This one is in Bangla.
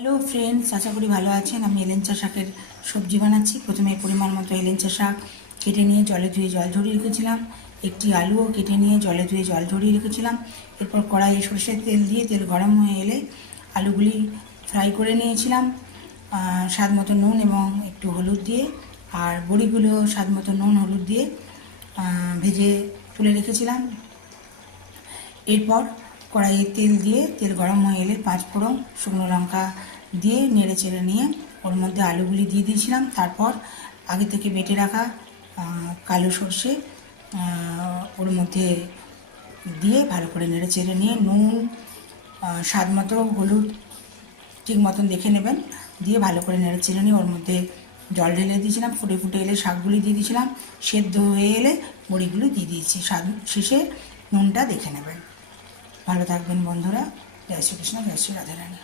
হ্যালো ফ্রেন্ডস, আশা করি ভালো আছেন। আমি এলেঞ্চা শাকের সবজি বানাচ্ছি। প্রথমে পরিমাণ মতো এলেঞ্চা শাক কেটে নিয়ে জলে ধুয়ে জল ঝরিয়ে রেখেছিলাম। একটি আলুও কেটে নিয়ে জলে ধুয়ে জল ঝরিয়ে রেখেছিলাম। এরপর কড়াইয়ে সরষের তেল দিয়ে তেল গরম হয়ে এলে আলুগুলি ফ্রাই করে নিয়েছিলাম স্বাদ মতো নুন এবং একটু হলুদ দিয়ে, আর বড়িগুলো স্বাদ মতো নুন হলুদ দিয়ে ভেজে তুলে রেখেছিলাম। এরপর কড়াইয়ে তেল দিয়ে তেল গরম হয়ে এলে 5 ফোড়ন, শুকনো লঙ্কা দিয়ে নেড়ে চেড়ে নিয়ে ওর মধ্যে আলুগুলি দিয়ে দিয়েছিলাম। তারপর আগে থেকে বেটে রাখা কালো সর্ষে ওর মধ্যে দিয়ে ভালো করে নেড়ে চেড়ে নিয়ে নুন, স্বাদ মতো হলুদ ঠিক মতন দেখে নেবেন, দিয়ে ভালো করে নেড়ে চেড়ে নিয়ে ওর মধ্যে জল ঢেলে দিয়েছিলাম। ফুটে ফুটে এলে শাকগুলি দিয়ে দিয়েছিলাম। সেদ্ধ হয়ে এলে বড়িগুলো দিয়ে দিয়েছি। স্বাদ শেষে নুনটা দেখে নেবেন। ভালো থাকবেন বন্ধুরা। জয় শ্রীকৃষ্ণ, জয় শ্রী রাধারানী।